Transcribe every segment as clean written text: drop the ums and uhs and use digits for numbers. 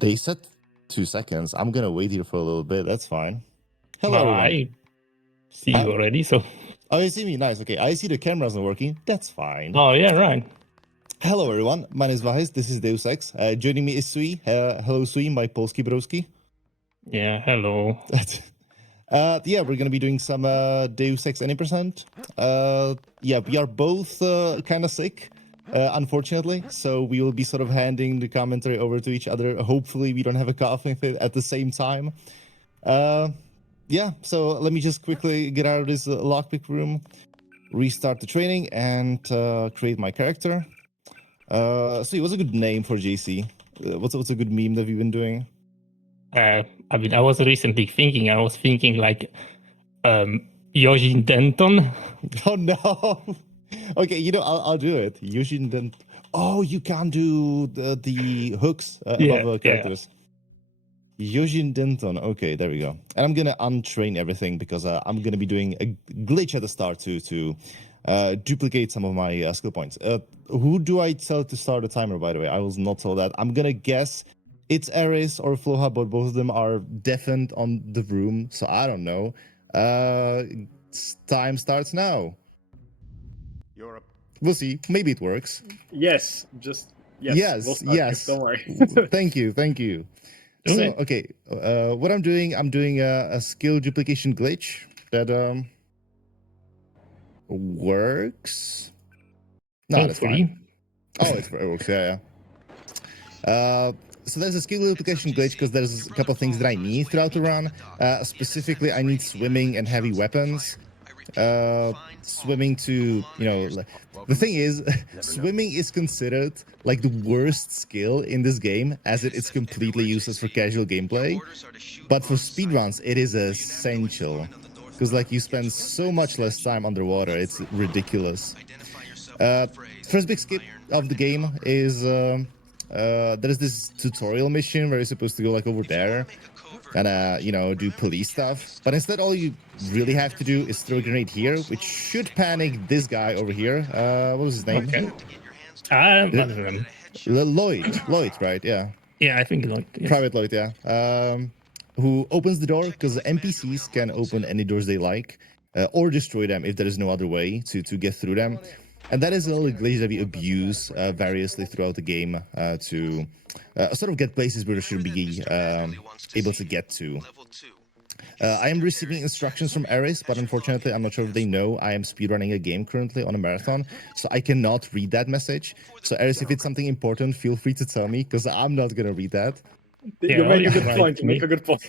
They said 2 seconds. I'm gonna wait here for a little bit. That's fine. Hello, No, everyone. I see you already, so... Oh, you see me? Nice. Okay, I see the camera's not working. That's fine. Oh, yeah, right. Hello, everyone. My name is Vahisht. This is Deus Ex. Joining me is Sui. Hello, Sui, my Polski broski. Yeah, hello. Yeah, we're gonna be doing some Deus Ex any percent. Yeah, we are both kind of sick, unfortunately. So we will be sort of handing the commentary over to each other. Hopefully, we don't have a coughing fit at the same time. Yeah, so let me just quickly get out of this lockpick room, restart the training, and create my character. See, what's a good name for JC? What's a good meme that we've been doing? I mean, I was recently thinking, like, Yojin Denton. Oh no. Okay, you know, I'll do it. Usually then. Oh, you can't do the hooks above characters. Yojin Denton. Okay, there we go. And I'm gonna untrain everything because I'm gonna be doing a glitch at the start to duplicate some of my skill points. Who do I tell to start the timer? By the way, I will not tell that. I'm gonna guess it's Eris or Floha, but both of them are deafened on the room, so I don't know. Time starts now. We'll see. Maybe it works. Yes, just yes. Yes, we'll start yes. Don't worry. Thank you. So, okay, what I'm doing a skill duplication glitch that works. No, that's fine. Oh, it works. Yeah. So there's a skill duplication glitch because there's a couple of things that I need throughout the run. Specifically, I need swimming and heavy weapons. Swimming to, you know, the thing is, swimming is considered like the worst skill in this game, as it's completely useless for casual gameplay. But for speedruns, it is essential because like you spend so much less time underwater. It's ridiculous. First big skip of the game is there's this tutorial mission where you're supposed to go like over there and you know, do police stuff, but instead all you really have to do is throw a grenade here, which should panic this guy over here. What was his name? Okay. I don't remember. Lloyd, right? Yeah, I think Lloyd. Yes. Private Lloyd, yeah. Who opens the door because NPCs can open any doors they like, or destroy them if there is no other way to get through them. And that is a little glitch that we abuse variously throughout the game to sort of get places where they shouldn't be able to get to. I am receiving instructions from Eris, but unfortunately, I'm not sure if they know I am speedrunning a game currently on a marathon, so I cannot read that message. So Eris, if it's something important, feel free to tell me, because I'm not going to read that. You make a good point. You make a good point.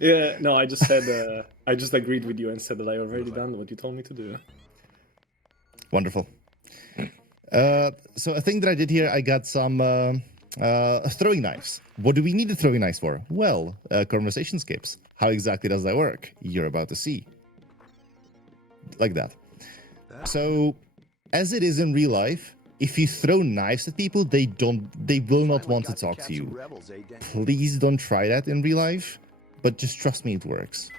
Yeah, no, I just said, I just agreed with you and said that I already done what you told me to do. Wonderful. So a thing that I did here, I got some throwing knives. What do we need the throwing knives for? Well, conversation skips. How exactly does that work? You're about to see. Like that. So, as it is in real life, if you throw knives at people, they will not want to talk to you. Please don't try that in real life, but just trust me, it works.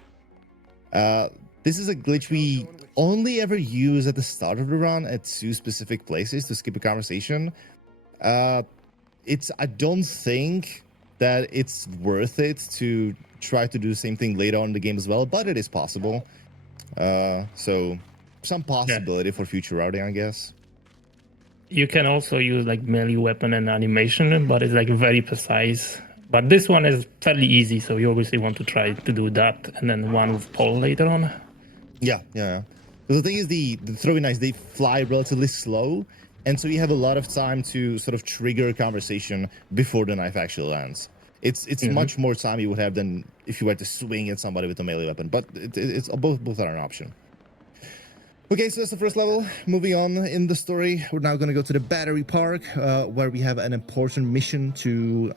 This is a glitch we only ever use at the start of the run at 2 specific places to skip a conversation. I don't think that it's worth it to try to do the same thing later on in the game as well, but it is possible. So some possibility for future routing, I guess. You can also use like melee weapon and animation, but it's like very precise. But this one is fairly easy, so you obviously want to try to do that, and then one with Paul later on. Yeah. The thing is, the throwing knives, they fly relatively slow, and so you have a lot of time to sort of trigger a conversation before the knife actually lands. It's much more time you would have than if you were to swing at somebody with a melee weapon, but it's both are an option. Okay, so that's the first level. Moving on in the story, we're now going to go to the battery park, where we have an important mission to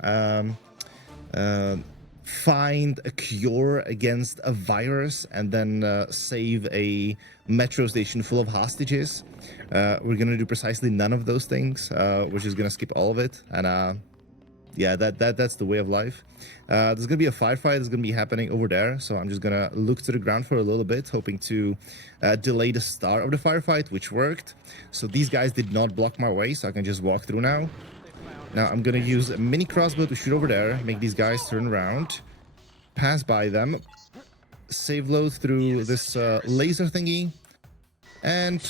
find a cure against a virus and then save a metro station full of hostages. We're gonna do precisely none of those things. We're just gonna skip all of it, and yeah, that's the way of life. There's gonna be a firefight that's gonna be happening over there, so I'm just gonna look to the ground for a little bit, hoping to delay the start of the firefight, which worked. So these guys did not block my way, so I can just walk through now. Now I'm gonna use a mini crossbow to shoot over there, make these guys turn around, pass by them, save load through this laser thingy, and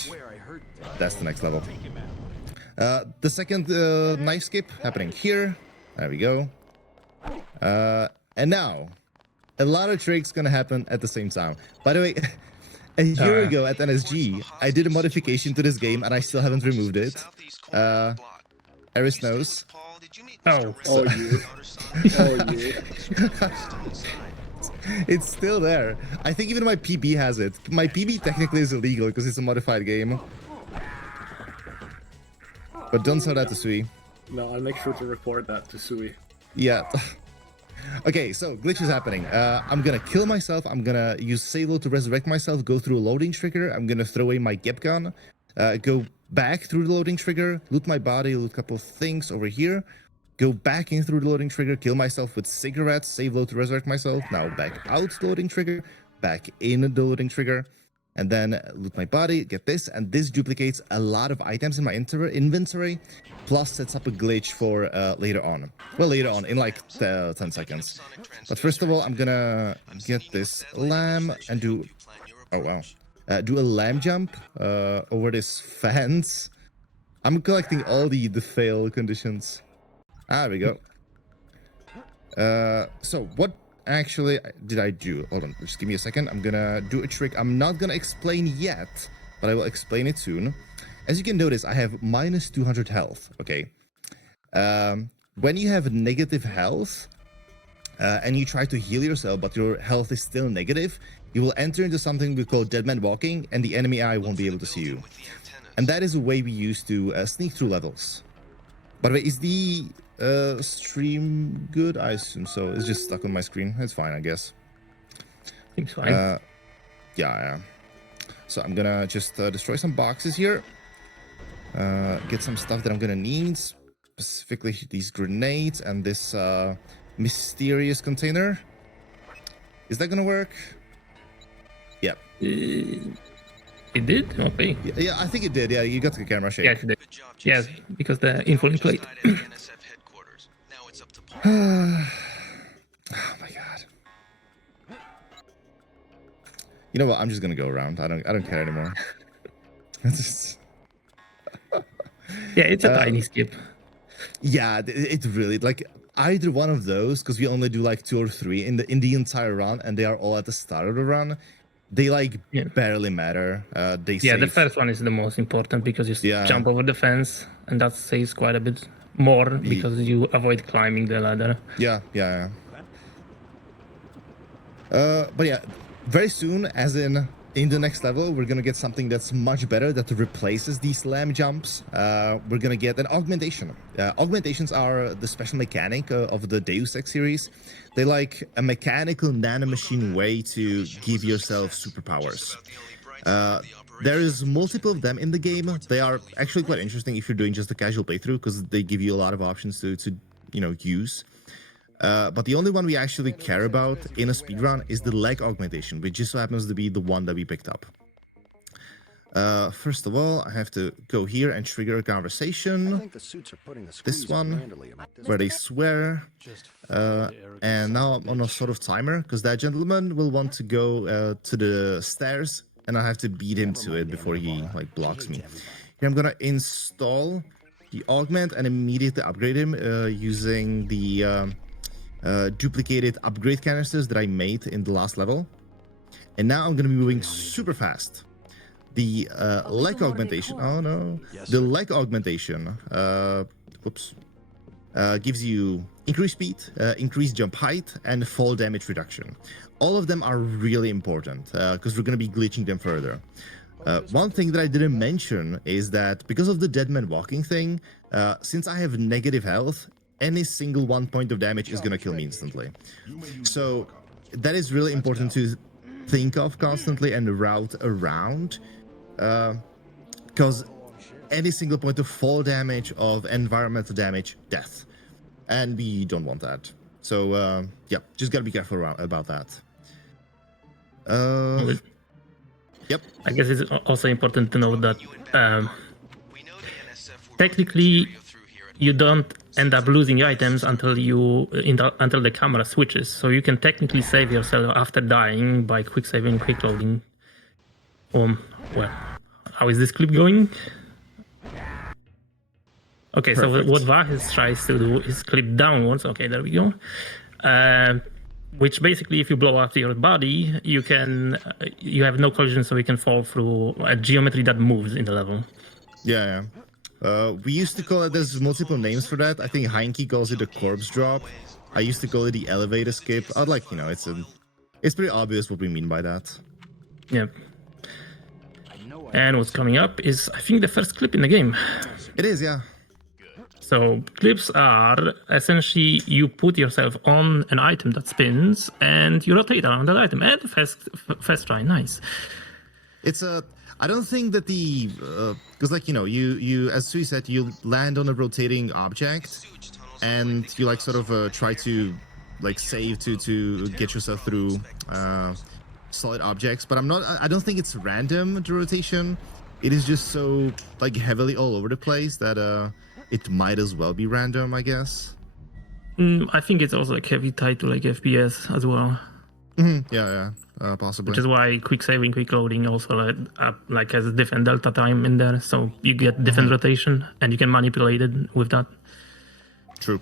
that's the next level. The second knife skip happening here. There we go. And now, a lot of tricks gonna happen at the same time. By the way, a year ago at NSG, I did a modification to this game and I still haven't removed it. Eris knows. Oh, Oh, you. Oh, you. It's still there. I think even my PB has it. My PB technically is illegal because it's a modified game. But don't tell that to Sui. No, I'll make sure to report that to Sui. Yeah. Okay, so glitch is happening. I'm gonna kill myself. I'm gonna use Save Load to resurrect myself, go through a loading trigger. I'm gonna throw away my Gep gun, go back through the loading trigger, loot my body, loot a couple of things over here, go back in through the loading trigger, kill myself with cigarettes, Save Load to resurrect myself. Now back out the loading trigger, back in the loading trigger, and then loot my body, get this, and this duplicates a lot of items in my inventory, plus sets up a glitch for later on. Well, later on, in like 10 seconds. But first of all, I'm gonna get this lamb and do... Oh, wow. Do a lamb jump over this fence. I'm collecting all the fail conditions. Ah, there we go. So, what actually did I do? Hold on, just give me a second. I'm gonna do a trick I'm not gonna explain yet, but I will explain it soon. As you can notice, I have minus 200 health, okay? When you have negative health, and you try to heal yourself, but your health is still negative, you will enter into something we call Dead Man Walking, and the enemy eye won't be able to see you. And that is a way we use to sneak through levels. By the way, is the stream good? I assume so. It's just stuck on my screen. It's fine, I guess. seems fine. Yeah. So I'm gonna just destroy some boxes here. Get some stuff that I'm gonna need, specifically these grenades and this mysterious container. Is that gonna work? Yeah. It did? Okay. Yeah, I think it did. Yeah, you got the camera shake. Yes, it did. Yes, because the info plate. Oh my god. You know what? I'm just gonna go around. I don't care anymore. Yeah, it's a tiny skip. Yeah, it really, like, either one of those, because we only do like 2 or 3 in the entire run, and they are all at the start of the run. They barely matter. They save. The first one is the most important because you jump over the fence, and that saves quite a bit more because you avoid climbing the ladder. Yeah. But yeah, very soon, as in the next level, we're gonna get something that's much better that replaces these lamb jumps. We're gonna get an augmentation. Augmentations are the special mechanic of the Deus Ex series. They like a mechanical nanomachine way to give yourself superpowers. There is multiple of them in the game. They are actually quite interesting if you're doing just a casual playthrough because they give you a lot of options to use. But the only one we actually care about in a speedrun is the leg augmentation, which just so happens to be the one that we picked up. First of all, I have to go here and trigger a conversation. This one, where they swear. And now I'm on a sort of timer, because that gentleman will want to go to the stairs, and I have to beat him to it before he blocks me. Here I'm gonna install the augment and immediately upgrade him using the duplicated upgrade canisters that I made in the last level. And now I'm gonna be moving super fast. The leg augmentation, the leg augmentation, gives you increased speed, increased jump height, and fall damage reduction. All of them are really important because we're going to be glitching them further. One thing that I didn't mention is that because of the Dead Man Walking thing, since I have negative health, any single 1 point of damage is going to kill me instantly. So that is really important to think of constantly and route around, because any single point of fall damage, of environmental damage, death. And we don't want that. So, just gotta be careful about that. Yep. I guess it's also important to know that technically you don't end up losing items until until the camera switches. So you can technically save yourself after dying by quick saving, quick loading. Well, how is this clip going? Okay, Perfect. so what Vahisht tries to do is clip downwards. Okay, there we go. Which basically, if you blow up your body, you have no collision, so you can fall through a geometry that moves in the level. Yeah. We used to call it, there's multiple names for that. I think Heinke calls it a corpse drop. I used to call it the elevator skip. I'd like, it's pretty obvious what we mean by that. Yeah. And what's coming up is, I think, the first clip in the game. It is, yeah. So clips are essentially you put yourself on an item that spins and you rotate around that item. And first try, nice. It's I don't think that because you as Sui said, you land on a rotating object and you like sort of try to like save to get yourself through solid objects, but I don't think it's random, the rotation. It is just so like heavily all over the place that it might as well be random, I guess. I think it's also like heavy tied to like FPS as well. Yeah, possibly. Which is why quick saving, quick loading also like has a different delta time in there, so you get different rotation and you can manipulate it with that. True.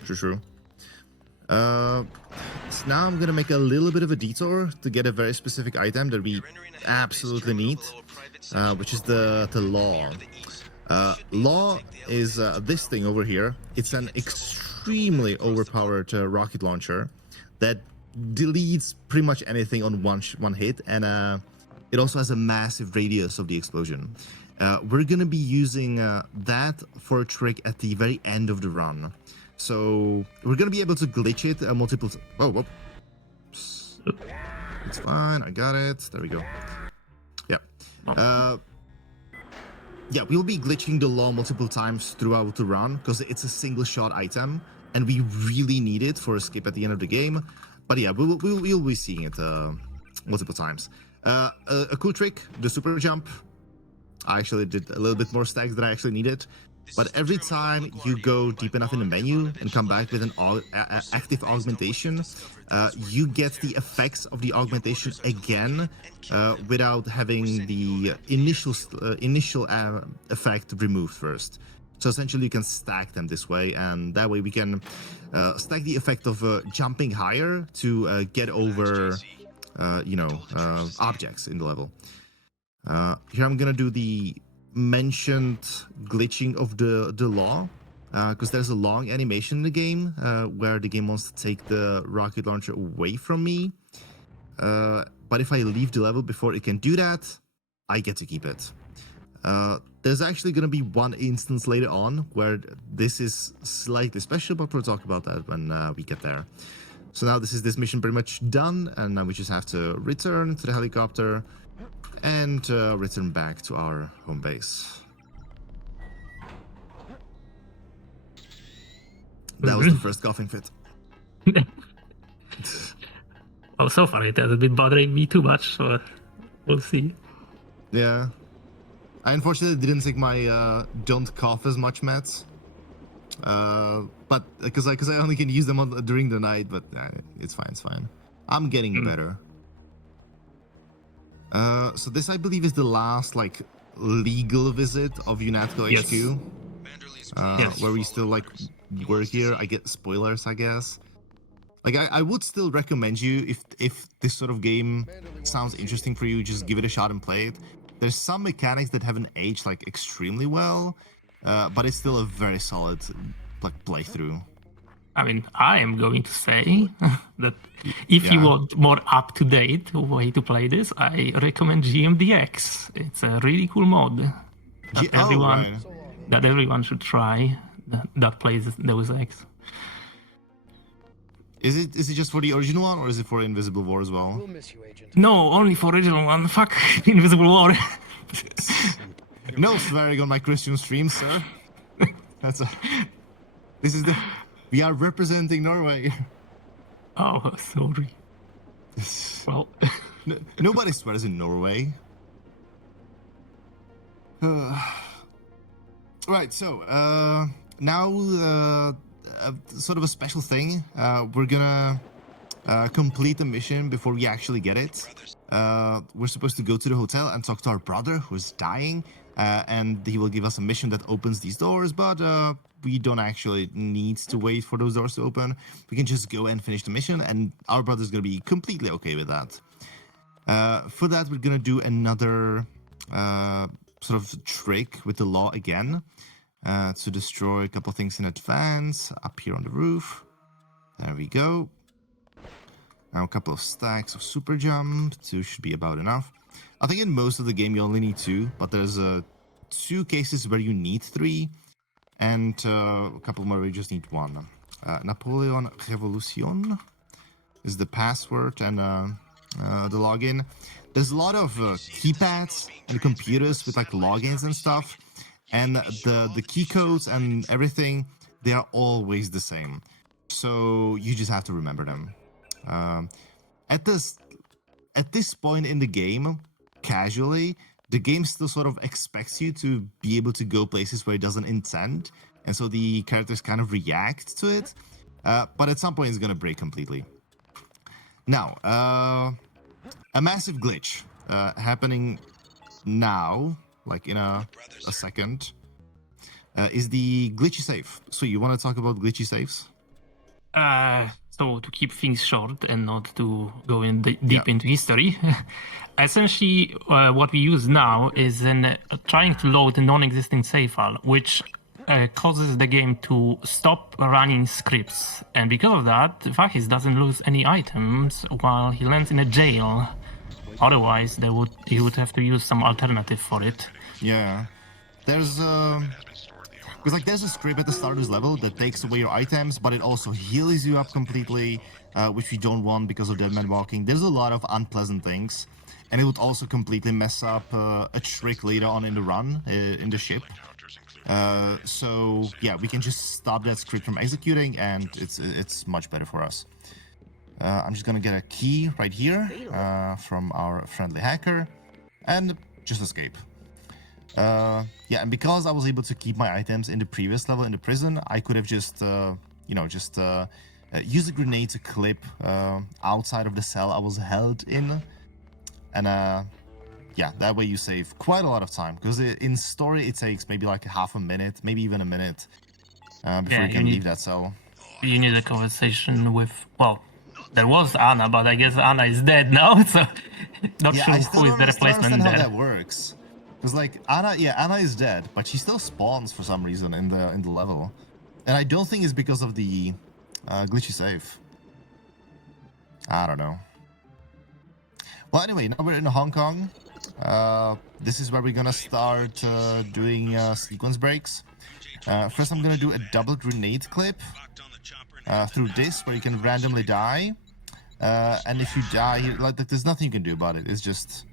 So now I'm gonna make a little bit of a detour to get a very specific item that we absolutely need, which is the law. Law is this thing over here. It's an extremely overpowered rocket launcher that deletes pretty much anything on one hit, and it also has a massive radius of the explosion. We're gonna be using that for a trick at the very end of the run. So we're gonna be able to glitch it multiple. Oh, it's fine. I got it. There we go. Yeah. Yeah, we'll be glitching the law multiple times throughout the run because it's a single shot item and we really need it for a skip at the end of the game. But yeah, we'll be seeing it multiple times. A cool trick, the super jump. I actually did a little bit more stacks than I actually needed. But every time you go deep enough in the menu and come back with an active augmentation, you get the effects of the augmentation again without having the initial effect removed first. So essentially you can stack them this way, and that way we can stack the effect of jumping higher to get over objects in the level. Here I'm gonna do the mentioned glitching of the law, because there's a long animation in the game where the game wants to take the rocket launcher away from me, but if I leave the level before it can do that, I get to keep it. There's actually going to be one instance later on where this is slightly special, but we'll talk about that when we get there. So now this mission pretty much done, and now we just have to return to the helicopter and return back to our home base. That was the first coughing fit. Well, so far it hasn't been bothering me too much, so we'll see. Yeah. I unfortunately didn't take my don't cough as much meds. But because I only can use them during the night, but it's fine. I'm getting better. So this, I believe, is the last like legal visit of UNATCO HQ. Yes. Where we still like work here. I get spoilers, I guess. Like I would still recommend you, if this sort of game sounds interesting for you, just give it a shot and play it. There's some mechanics that haven't aged like extremely well, but it's still a very solid like playthrough. I mean, I am going to say that if you want more up-to-date way to play this, I recommend GMDX. It's a really cool mod that everyone should try that plays Deus Ex. Is it just for the original one, or is it for Invisible War as well? We'll miss you, Agent. No, only for original one. Fuck Invisible War. No swearing on my Christian stream, sir. We are representing Norway. Oh, sorry. Well, nobody swears in Norway. Right, so now sort of a special thing. We're gonna complete the mission before we actually get it. We're supposed to go to the hotel and talk to our brother who's dying, and he will give us a mission that opens these doors, but we don't actually need to wait for those doors to open. We can just go and finish the mission, and our brother's gonna be completely okay with that. For that, we're gonna do another sort of trick with the law again, to destroy a couple things in advance up here on the roof. There we go. Now a couple of stacks of super jump. 2 should be about enough. I think in most of the game you only need 2, but there's 2 cases where you need 3, and a couple more where you just need 1. Napoleon Revolution is the password and the login. There's a lot of keypads and computers with like logins and stuff, and the key codes and everything, they are always the same. So you just have to remember them. At this point in the game, casually, the game still sort of expects you to be able to go places where it doesn't intend, and so the characters kind of react to it. But at some point, it's gonna break completely. Now, a massive glitch happening now, like in a second, is the glitchy save. So you want to talk about glitchy saves? So to keep things short and not to go in deep into history, essentially what we use now is trying to load a non-existing save file, which causes the game to stop running scripts. And because of that, Vahisht doesn't lose any items while he lands in a jail. Otherwise, he would have to use some alternative for it. Yeah. There's because like there's a script at the start of this level that takes away your items, but it also heals you up completely, which we don't want because of Dead Man Walking. There's a lot of unpleasant things, and it would also completely mess up a trick later on in the run, in the ship. So yeah, we can just stop that script from executing, and it's much better for us. I'm just gonna get a key right here from our friendly hacker, and just escape. Yeah, and because I was able to keep my items in the previous level in the prison, I could have just, use a grenade to clip outside of the cell I was held in. And yeah, that way you save quite a lot of time. Because in story, it takes maybe like half a minute, maybe even a minute before you can leave that cell. You need a conversation with, well, there was Anna, but I guess Anna is dead now, so not sure who is the replacement there. How that works. Because like Anna is dead, but she still spawns for some reason in the level, and I don't think it's because of the glitchy save. I don't know. Well, anyway, now we're in Hong Kong. This is where we're gonna start doing sequence breaks. First, I'm gonna do a double grenade clip through this, where you can randomly die, and if you die here, like there's nothing you can do about it. It's just.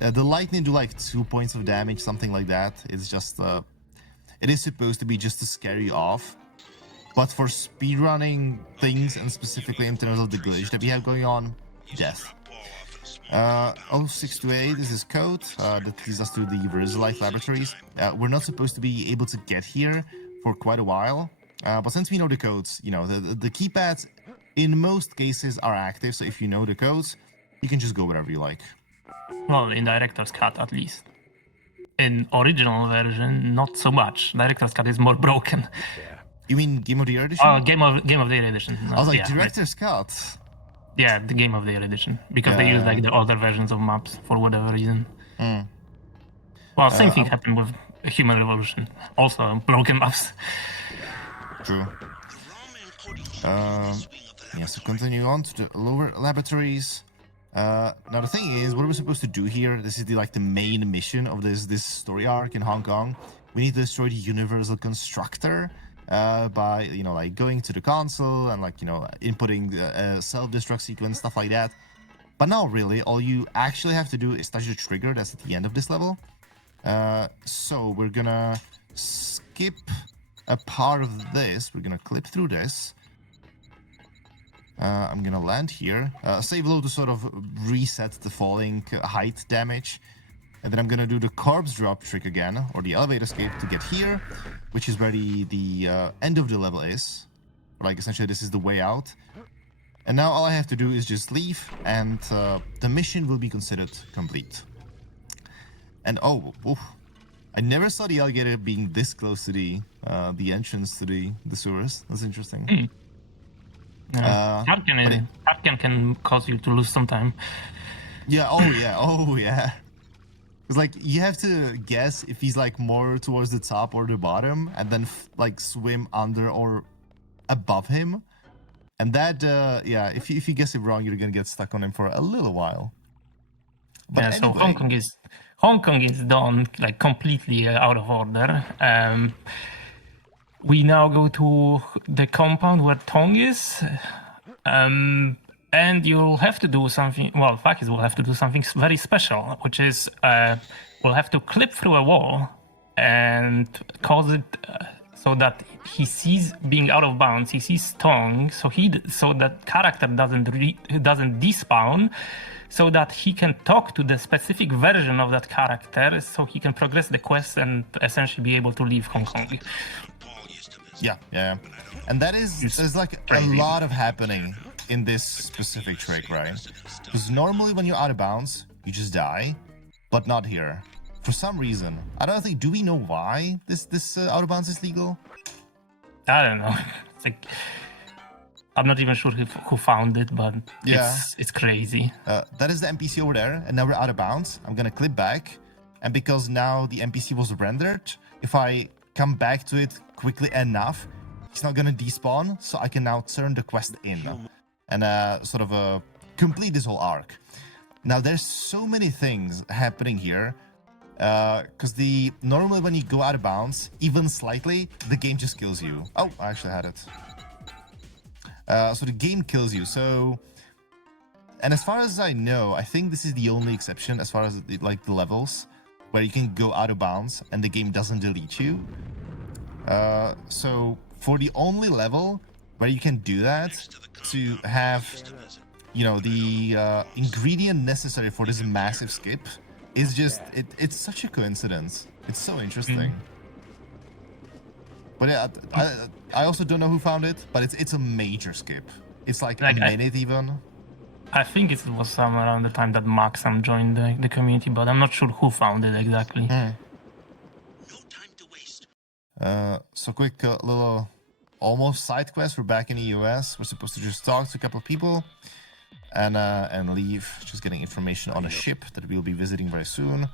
The lightning do like 2 points of damage, something like that. It's just, it is supposed to be just to scare you off. But for speedrunning things, and specifically in terms of the glitch that we have going on, death. 0628, this is code that leads us to the Life laboratories. We're not supposed to be able to get here for quite a while. But since we know the codes, you know, the keypads in most cases are active. So if you know the codes, you can just go wherever you like. Well, in Director's Cut, at least. In original version, not so much. Director's Cut is more broken. Yeah. You mean Game of the Year edition? Oh, Game of the Year edition. I was like, Director's Cut? Yeah, the Game of the Year edition. Because they use like the older versions of maps for whatever reason. Well, same thing happened with Human Revolution. Also, broken maps. True. Yeah, so continue on to the lower laboratories. Now the thing is, what are we supposed to do here? This is the main mission of this story arc in Hong Kong. We need to destroy the Universal Constructor by going to the console and inputting a self-destruct sequence, stuff like that. But now really, all you actually have to do is touch the trigger that's at the end of this level. So we're gonna skip a part of this. We're gonna clip through this. I'm gonna land here, save low to sort of reset the falling height damage, and then I'm gonna do the corpse drop trick again, or the elevator escape to get here, which is where the end of the level is. Like, essentially, this is the way out. And now all I have to do is just leave, and the mission will be considered complete. And oof, I never saw the alligator being this close to the entrance to the sewers. That's interesting. Hurricane can cause you to lose some time. Yeah, oh yeah. It's like, you have to guess if he's like more towards the top or the bottom, and then like swim under or above him. And that, yeah, if you guess it wrong, you're gonna get stuck on him for a little while. But yeah, anyway. So Hong Kong is done like completely out of order. We now go to the compound where Tong is. And you'll have to do something. Well, Vahisht will have to do something very special, which is we'll have to clip through a wall and cause it so that he sees being out of bounds. He sees Tong, so that character doesn't despawn, so that he can talk to the specific version of that character, so he can progress the quest and essentially be able to leave Hong Kong. Yeah, and there's like crazy. A lot of happening in this specific trick, right? Because normally when you're out of bounds, you just die, but not here. For some reason, I don't think. Do we know why this out of bounds is legal? I don't know. It's like, I'm not even sure who found it, but yeah, it's crazy. That is the NPC over there, and now we're out of bounds. I'm gonna clip back, and because now the NPC was rendered, if I come back to it quickly enough, he's not gonna despawn, so I can now turn the quest in and sort of complete this whole arc. Now there's so many things happening here, because normally when you go out of bounds, even slightly, the game just kills you. Oh, I actually had it. So the game kills you. So, and as far as I know, I think this is the only exception as far as like the levels where you can go out of bounds and the game doesn't delete you. So for the only level where you can do that, to have, the ingredient necessary for this massive skip is just, it's such a coincidence. It's so interesting. But yeah, I also don't know who found it, but it's a major skip. It's like a minute even. I think it was somewhere around the time that Maxam joined the community, but I'm not sure who found it exactly. No time to waste. So quick little almost side quest. We're back in the US. We're supposed to just talk to a couple of people and leave. Just getting information on a ship that we'll be visiting very soon.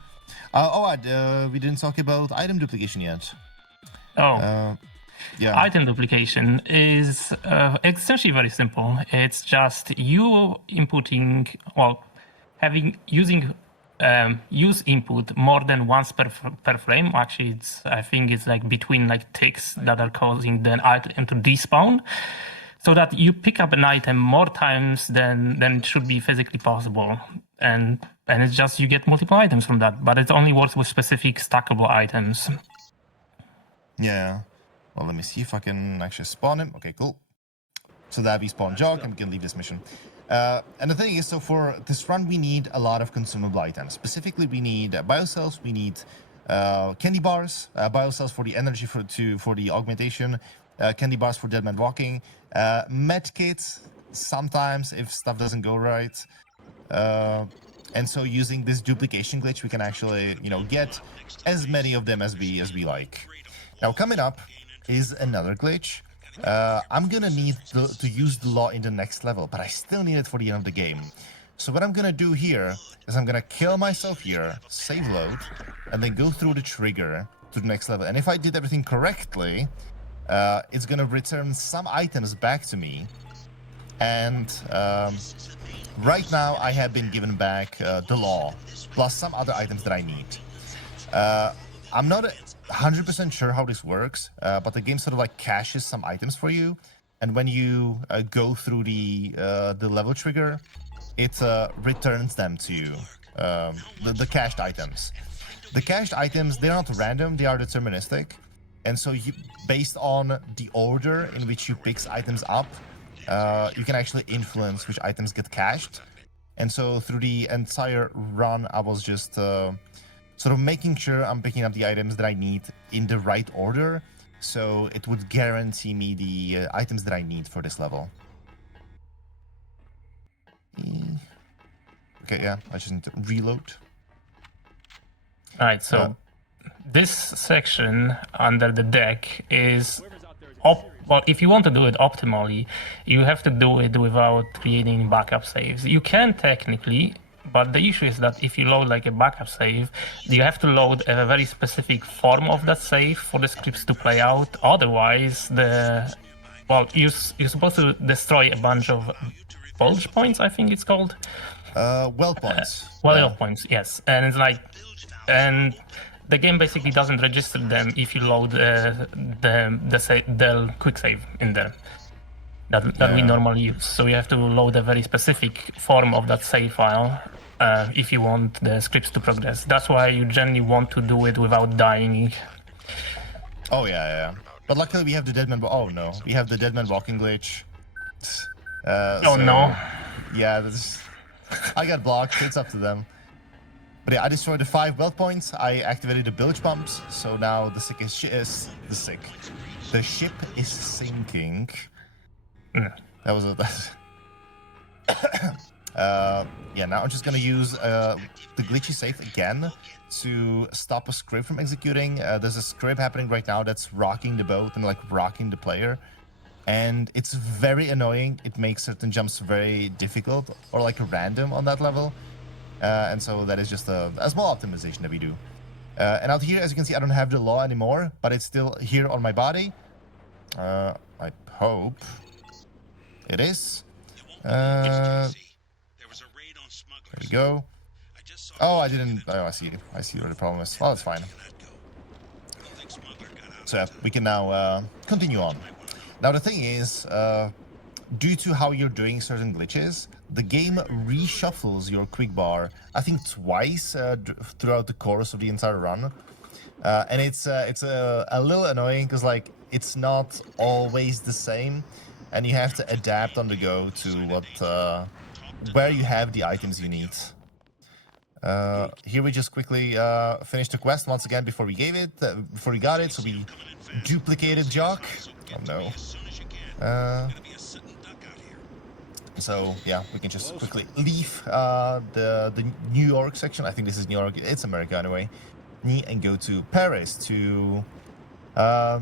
We didn't talk about item duplication yet. Yeah. Item duplication is essentially very simple. It's just you inputting, using use input more than once per frame. Actually, I think it's like between like ticks that are causing the item to despawn, so that you pick up an item more times than it should be physically possible. And it's just you get multiple items from that, but it only works with specific stackable items. Yeah. Well, let me see if I can actually spawn him. Okay, cool. So that we spawn Jog and we can leave this mission. And the thing is, so for this run, we need a lot of consumable items. Specifically, we need biocells, we need candy bars, biocells for the energy for the augmentation, candy bars for dead man walking, med kits sometimes if stuff doesn't go right. And so using this duplication glitch, we can actually, get as many of them as we like. Now, coming up is another glitch. I'm gonna need to use the law in the next level, but I still need it for the end of the game. So what I'm gonna do here is I'm gonna kill myself here, save load, and then go through the trigger to the next level. And if I did everything correctly, it's gonna return some items back to me. And right now I have been given back the law, plus some other items that I need. I'm not 100% sure how this works, but the game sort of like caches some items for you, and when you go through the level trigger, it returns them to you, the cached items. The cached items, they're not random, they are deterministic, and so based on the order in which you pick items up, you can actually influence which items get cached. And so through the entire run, I was just sort of making sure I'm picking up the items that I need in the right order, so it would guarantee me the items that I need for this level. Okay, yeah, I just need to reload. Alright, so this section under the deck is well, if you want to do it optimally, you have to do it without creating backup saves. You can technically, but the issue is that if you load like a backup save, you have to load a very specific form of that save for the scripts to play out. Otherwise, you're supposed to destroy a bunch of bulge points, I think it's called. Well points. Well points, yes. And it's like, and the game basically doesn't register them if you load the quick save in there that we normally use. So you have to load a very specific form of that save file if you want the scripts to progress. That's why you generally want to do it without dying. Oh yeah. But luckily we have the deadman. Oh no, we have the deadman walking glitch. No. Yeah, I got blocked. It's up to them. But yeah, I destroyed the 5 wealth points. I activated the bilge pumps, so now the ship is sinking. That was yeah. Now I'm just gonna use the glitchy save again to stop a script from executing. There's a script happening right now that's rocking the boat and like rocking the player, and it's very annoying. It makes certain jumps very difficult or like random on that level. And so that is just a small optimization that we do. And out here, as you can see, I don't have the law anymore, but it's still here on my body. I hope it is. There we go. Oh, I didn't. Oh, I see. I see where the problem is. Well, it's fine. So yeah, we can now continue on. Now the thing is, due to how you're doing certain glitches, the game reshuffles your quick bar, I think twice throughout the course of the entire run. And it's a little annoying because like it's not always the same, and you have to adapt on the go to where you have the items you need. Here we just quickly finished the quest once again before we got it. So we duplicated Jock. Oh no. So yeah, we can just quickly leave the New York section. I think this is New York. It's America anyway. And go to Paris to I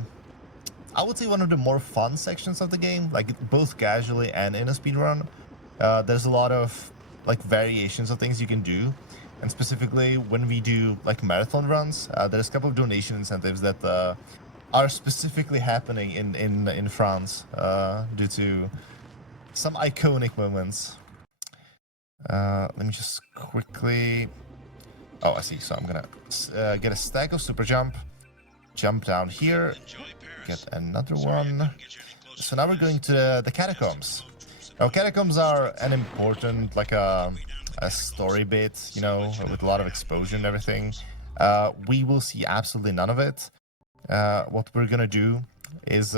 would say one of the more fun sections of the game, like both casually and in a speedrun. There's a lot of like variations of things you can do, and specifically when we do like marathon runs, there's a couple of donation incentives that are specifically happening in France due to some iconic moments. Let me just quickly... Oh, I see. So I'm gonna get a stack of super jump down here, get another one. So now we're going to the catacombs. Now, catacombs are an important, like a story bit, you know, with a lot of exposure and everything. We will see absolutely none of it. What we're gonna do is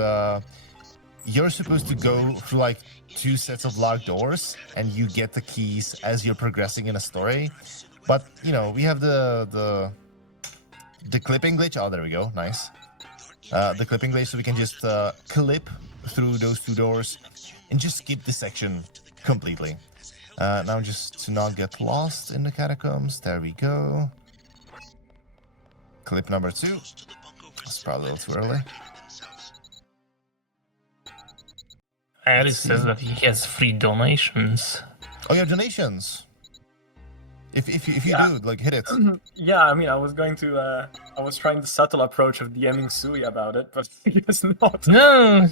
you're supposed to go through like 2 sets of locked doors, and you get the keys as you're progressing in a story. But you know, we have the clipping glitch. Oh, there we go. Nice. The clipping glitch, so we can just clip through those 2 doors and just skip this section completely. Now just to not get lost in the catacombs. There we go. Clip number 2. It's probably a little too early. Alice says that he has free donations. Oh, yeah, donations. If you do, like, hit it. Yeah, I mean, I was trying the subtle approach of DMing Sui about it, but he does not. No.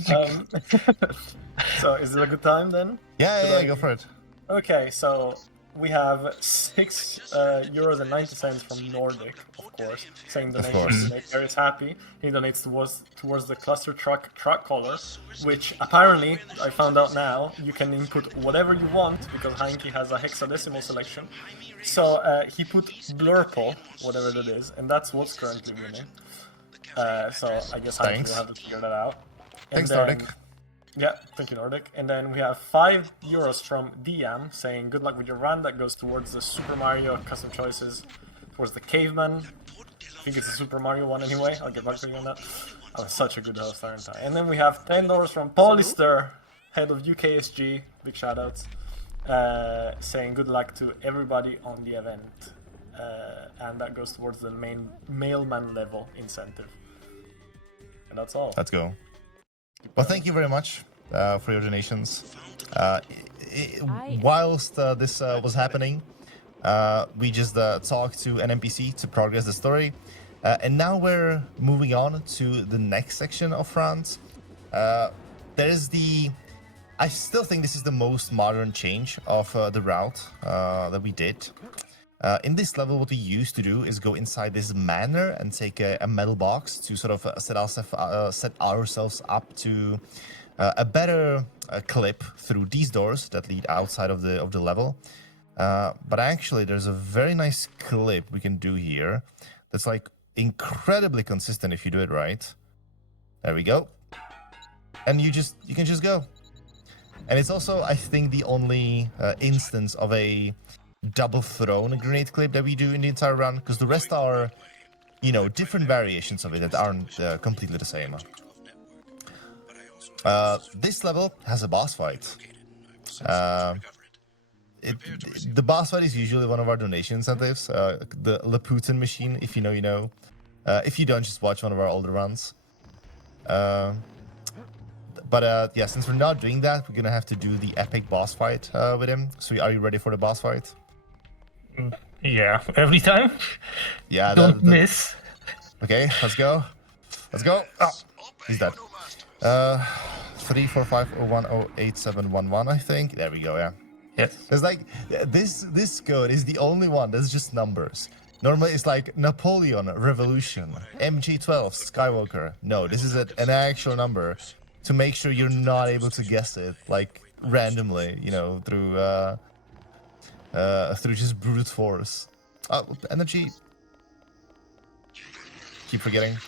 So, is it a good time then? Yeah, go for it. Okay, so we have €6.90 from Nordic, of course, saying donations to make Paris happy. He donates towards the cluster truck color, which apparently, I found out now, you can input whatever you want because Heinke has a hexadecimal selection. So he put Blurple, whatever that is, and that's what's currently winning. So I guess Heinke will have to figure that out. Thanks, Nordic. Yeah, thank you, Nordic. And then we have €5 from DM saying, good luck with your run. That goes towards the Super Mario custom choices, towards the Caveman, think it's a Super Mario one anyway. I'll get back to you on that. I was such a good host, aren't I? And then we have $10 from Polyster, head of UKSG, big shoutouts, saying good luck to everybody on the event. And that goes towards the main mailman level incentive. And that's all. Let's go. Well, thank you very much for your donations. Whilst this was happening, we just talked to an NPC to progress the story. And now we're moving on to the next section of France. There's I still think this is the most modern change of the route that we did. In this level, what we used to do is go inside this manor and take a metal box to sort of set ourselves up to a better clip through these doors that lead outside of the level. But actually, there's a very nice clip we can do here that's like incredibly consistent if you do it right. There we go. And you can just go. And it's also, I think, the only instance of a double thrown grenade clip that we do in the entire run, because the rest are, different variations of it that aren't completely the same. This level has a boss fight. The boss fight is usually one of our donation incentives, the Laputin machine. If you know, you know. If you don't, just watch one of our older runs. But yeah, since we're not doing that, we're gonna have to do the epic boss fight with him. So are you ready for the boss fight? Yeah, every time. Yeah, don't miss. Okay, let's go. Let's go. Oh, he's dead. 34501087111, I think. There we go. Yeah. Yes. It's like this code is the only one that's just numbers. Normally it's like Napoleon, Revolution, MG12, Skywalker. No, this is an actual number to make sure you're not able to guess it like randomly, through just brute force. Oh, energy. Keep forgetting.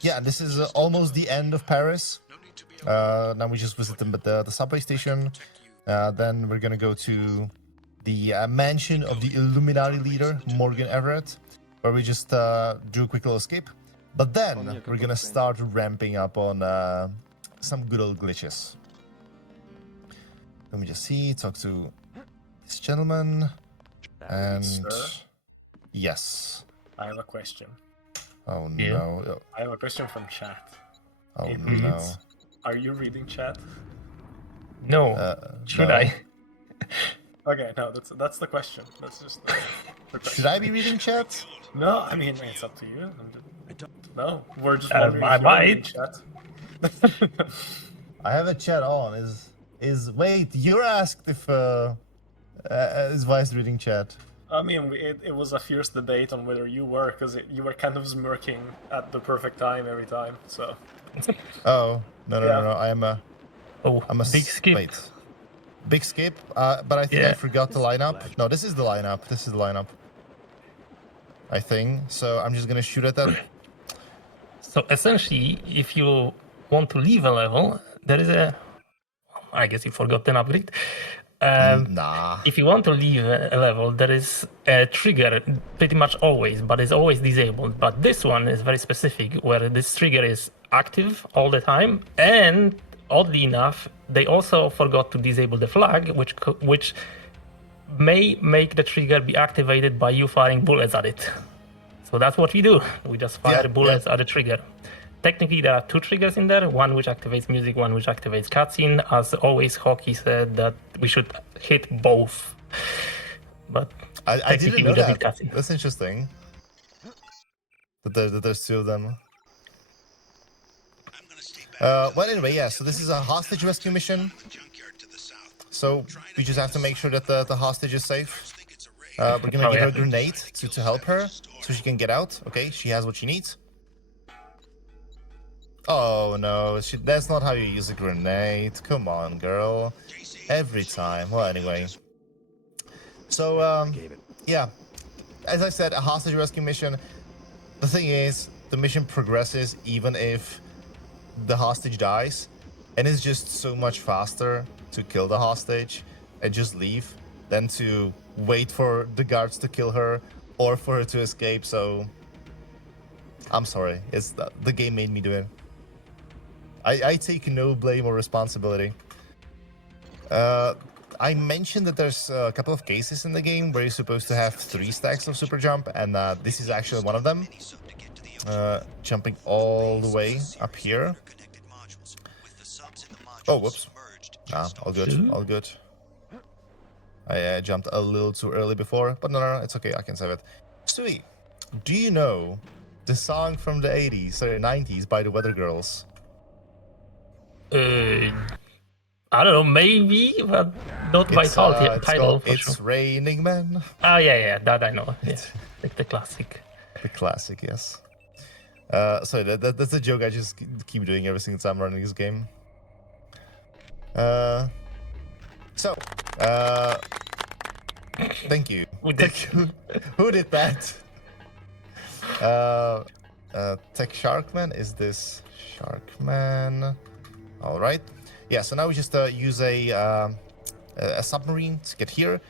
Yeah, this is almost the end of Paris. Now we just visit the subway station. Then we're gonna go to the mansion of the Illuminati leader, Morgan Everett, where we just do a quick little escape. But then we're gonna start ramping up on some good old glitches. Let me just talk to this gentleman. And yes. I have a question. Oh Yeah. no. I have a question from chat. Oh It no. reads, are you reading chat? No. Should no. I? Okay, no, that's the question. That's just the question. Should I be reading chat? No, I mean, it's up to you. No, we're just I wondering if you're reading might. chat. I have a chat on. Wait, you're asked if is Vahisht reading chat? I mean, it was a fierce debate on whether you were, because you were kind of smirking at the perfect time every time, so... Oh, no. I'm a big skip. Wait. Big skip? But I think I forgot the lineup. No, this is the lineup. I think. So I'm just gonna shoot at that. So essentially, if you want to leave a level, there is I guess you forgot an upgrade. Nah. If you want to leave a level, there is a trigger pretty much always, but it's always disabled. But this one is very specific, where this trigger is active all the time, and oddly enough, they also forgot to disable the flag, which may make the trigger be activated by you firing bullets at it. So that's what we do. We just fire bullets at the trigger. Technically, there are two triggers in there, one which activates music, one which activates cutscene. As always, Hockey said that we should hit both. But I didn't know that. Cutscene. That's interesting. That there's two of them. Well, anyway, yeah, so this is a hostage rescue mission. So we just have to make sure that the hostage is safe. We're gonna give her a grenade to help her, so she can get out. Okay, she has what she needs. Oh no, that's not how you use a grenade. Come on, girl. Every time. Well, anyway. So, yeah. As I said, a hostage rescue mission. The thing is, the mission progresses even if the hostage dies. And it's just so much faster to kill the hostage and just leave than to wait for the guards to kill her or for her to escape. So I'm sorry. It's the game made me do it. I take no blame or responsibility. I mentioned that there's a couple of cases in the game where you're supposed to have 3 stacks of super jump, and this is actually one of them. Jumping all the way up here. Oh, whoops. Nah, all good, all good. I jumped a little too early before, but no, it's okay, I can save it. Sui, do you know the song from the 80s, or 90s by the Weather Girls? I don't know, maybe, but not by title for It's sure. Raining Men. Oh, yeah, that I know. Yeah. Like the classic. The classic, yes. Sorry, that's a joke I just keep doing every single time running this game. Thank you. Thank you. Who did that? Tech Sharkman, is this Sharkman? All right. Yeah, so now we just use a submarine to get here.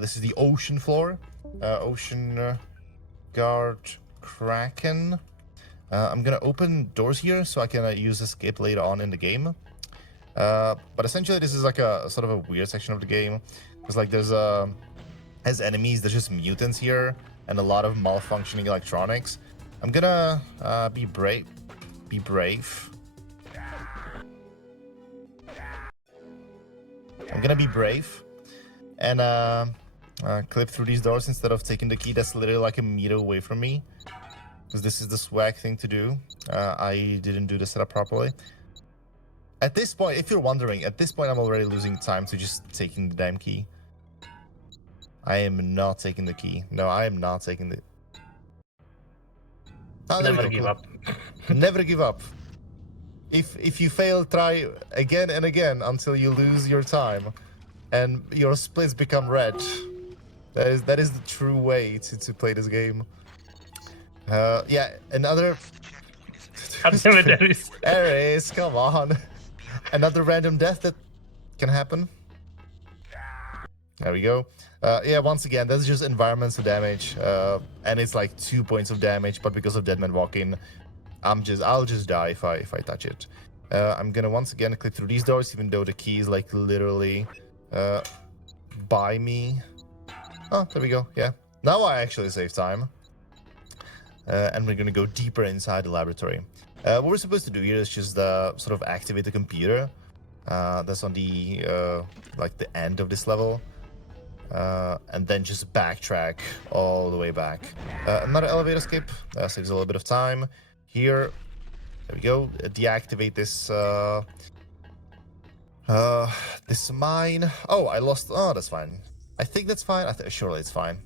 This is the ocean floor. Ocean guard Kraken. I'm gonna open doors here so I can use escape later on in the game. But essentially this is like a sort of a weird section of the game. Because like there's as enemies, there's just mutants here and a lot of malfunctioning electronics. I'm gonna be brave. I'm gonna be brave and clip through these doors instead of taking the key that's literally like a meter away from me. Because this is the swag thing to do. I didn't do the setup properly. At this point, if you're wondering, at this point I'm already losing time to just taking the damn key. I am not taking the key. No, I am not taking the... Oh, Never give up. Never give up. If you fail, try again and again until you lose your time and your splits become red. That is the true way to play this game. Yeah, another... There is, come on. Another random death that can happen. There we go. Yeah, once again, that's just environmental damage. And it's like 2 points of damage, but because of Deadman Walk-In, I'll just die if I touch it. I'm gonna once again click through these doors, even though the key is like literally by me. Oh, there we go. Yeah. Now I actually save time. And we're gonna go deeper inside the laboratory. What we're supposed to do here is just sort of activate the computer. That's on the like the end of this level. And then just backtrack all the way back. Another elevator skip, saves a little bit of time. Here, there we go, deactivate this this mine. Oh, I lost, oh, that's fine. I think that's fine, surely it's fine.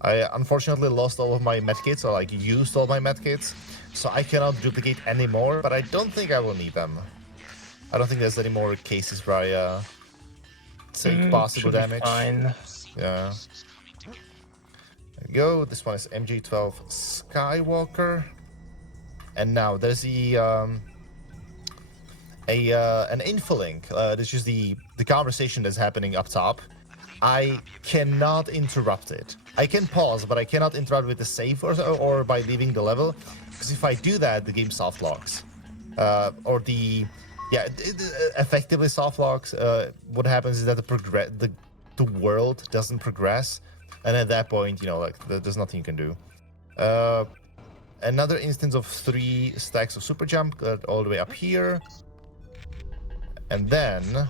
I unfortunately lost all of my medkits, or like used all my medkits, so I cannot duplicate anymore, but I don't think I will need them. I don't think there's any more cases where I take possible damage. Fine. Yeah. There we go. This one is MJ12 Skywalker. And now there's the an info link. This is the conversation that's happening up top. I cannot interrupt it. I can pause, but I cannot interrupt with the save or by leaving the level, because if I do that, the game soft locks. Or the effectively soft locks. What happens is that the world doesn't progress, and at that point, you know, like there's nothing you can do. Another instance of 3 stacks of super jump all the way up here, and then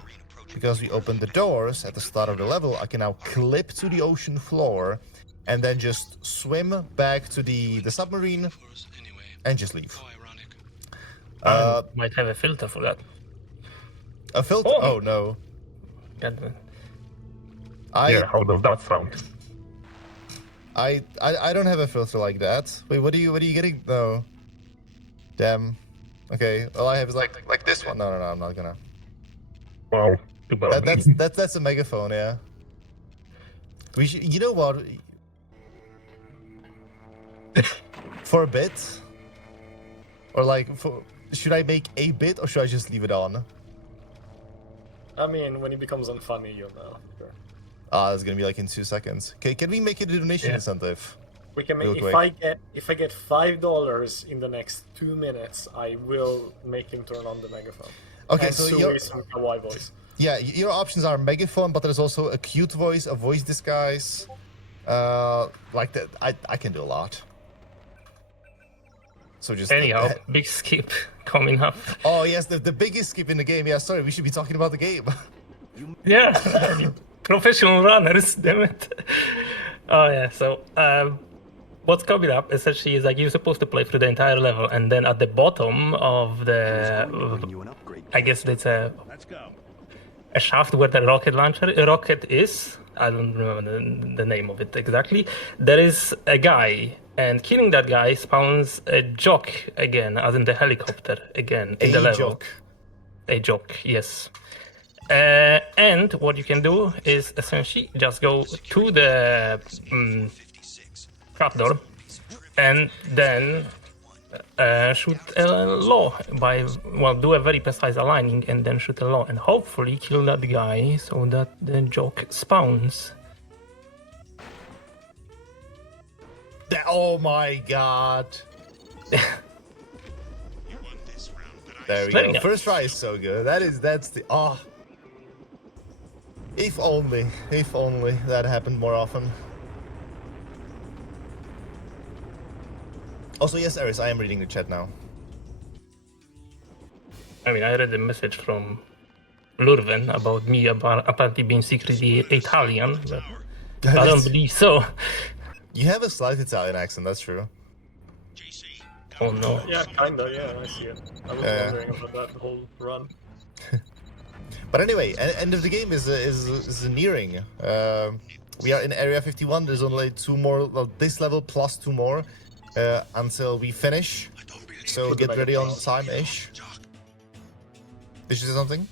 because we opened the doors at the start of the level, I can now clip to the ocean floor and then just swim back to the submarine and just leave. Might have a filter for that. A filter? Oh no. Yeah, how does that sound? I don't have a filter like that. Wait, what are you getting? No. Damn. Okay, all I have is like this one. No, I'm not gonna. Wow. That's a megaphone, yeah. We should, you know what? For a bit, or like should I make a bit or should I just leave it on? I mean, when it becomes unfunny, you'll know. Sure. It's gonna be like in 2 seconds. Okay, can we make it a donation incentive? We can make Real if I get $5 in the next 2 minutes, I will make him turn on the megaphone. Okay, and so some kawaii voice. yeah, your options are megaphone, but there's also a cute voice, a voice disguise. Like that, I can do a lot. So just Anyhow, big skip coming up. Oh yes, the biggest skip in the game. Yeah, sorry, we should be talking about the game. Yeah, professional runners, damn it. Oh yeah, so what's coming up essentially is like you're supposed to play through the entire level, and then at the bottom of the, I guess it's a shaft where the rocket is. I don't remember the name of it exactly. There is a guy, and killing that guy spawns a jock again, as in the helicopter again in the level. A jock, yes. And what you can do is essentially just go to the trapdoor and then shoot a law do a very precise aligning and then shoot a law and hopefully kill that guy so that the joke spawns. Oh my god. There we go. First try is so good. That's the If only that happened more often. Also, yes, Eris, I am reading the chat now. I mean, I read a message from Lurven about me apparently being secretly Italian, but I don't believe so. You have a slight Italian accent, that's true. Oh no. Yeah, kinda, yeah, I see it. I was wondering about that whole run. But anyway, end of the game is nearing. We are in Area 51, there's only 2 more, well, this level plus 2 more. Until we finish, so get ready on time-ish. Did you say something?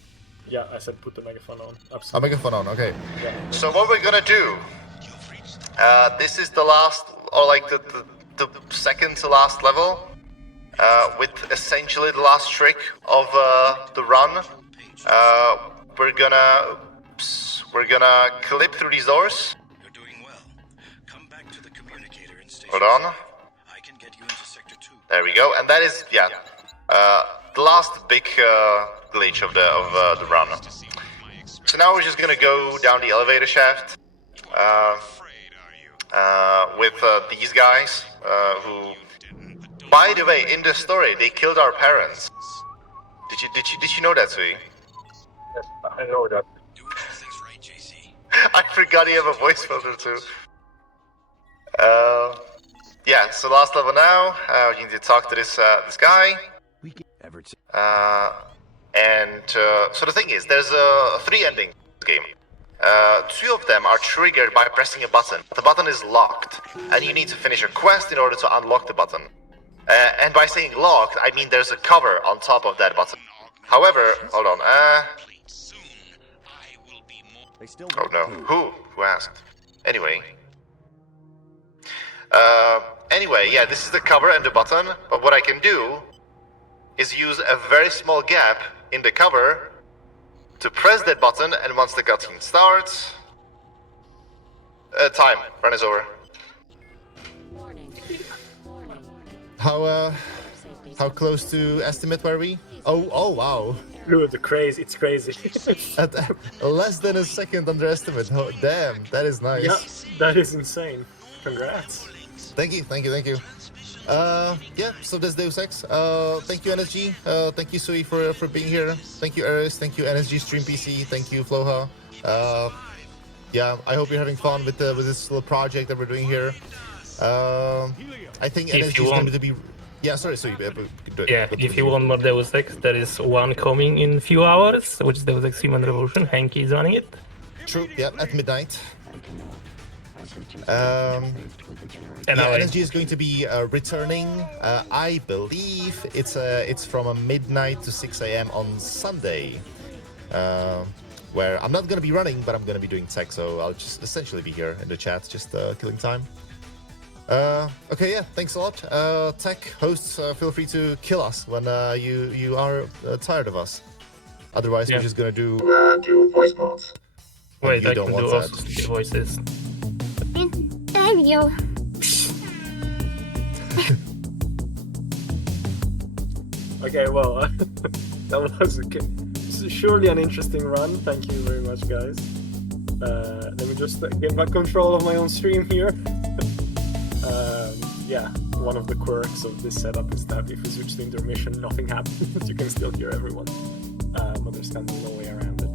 Yeah, I said put the megaphone on. Absolutely. A megaphone on, okay. Yeah. So what we're gonna do, this is the last, or like the second to last level, with essentially the last trick of the run. We're gonna clip through these doors. You're doing well. Come back to the communicator in station. Hold on. I can get you into sector 2. There we go, and that is the last big glitch of the run. So now we're just gonna go down the elevator shaft with these guys who, by the way, in the story they killed our parents. Did you know that, Sui? Yes, I know that. Doing these things right, JC. I forgot you have a voice filter too. Yeah, so last level now, you need to talk to this guy. So the thing is, there's 3 endings in this game. 2 of them are triggered by pressing a button. The button is locked, and you need to finish a quest in order to unlock the button. And by saying locked, I mean there's a cover on top of that button. However, hold on, oh no, who asked? Anyway, yeah, this is the cover and the button, but what I can do is use a very small gap in the cover to press that button, and once the cutscene starts, run is over. How close to estimate were we? Oh wow. Dude, it's crazy. At less than a second under estimate. Oh, damn, that is nice. Yeah, that is insane. Congrats. Thank you. Yeah, so that's Deus Ex. Thank you, NSG. Thank you, Sui, for being here. Thank you, Eris. Thank you, NSG Stream PC. Thank you, Floha. Yeah, I hope you're having fun with this little project that we're doing here. I think NSG is going to be... Yeah, sorry. Yeah, if you want more Deus Ex, there is one coming in few hours, which is Deus Ex Human Revolution. Hanky is running it. True, yeah, at midnight. And NSG is going to be returning. I believe it's from midnight to 6 a.m. on Sunday, where I'm not going to be running, but I'm going to be doing tech, so I'll just essentially be here in the chat, just killing time. Okay, yeah, thanks a lot. Tech hosts, feel free to kill us when you are tired of us. Otherwise, we're just gonna do voice mods. Wait, you I don't can want do that. also sticky voices. There you go. Okay, well, that was surely an interesting run. Thank you very much, guys. Let me just get back control of my own stream here. Yeah, one of the quirks of this setup is that if you switch to intermission, nothing happens. You can still hear everyone. But there's kind of no way around it.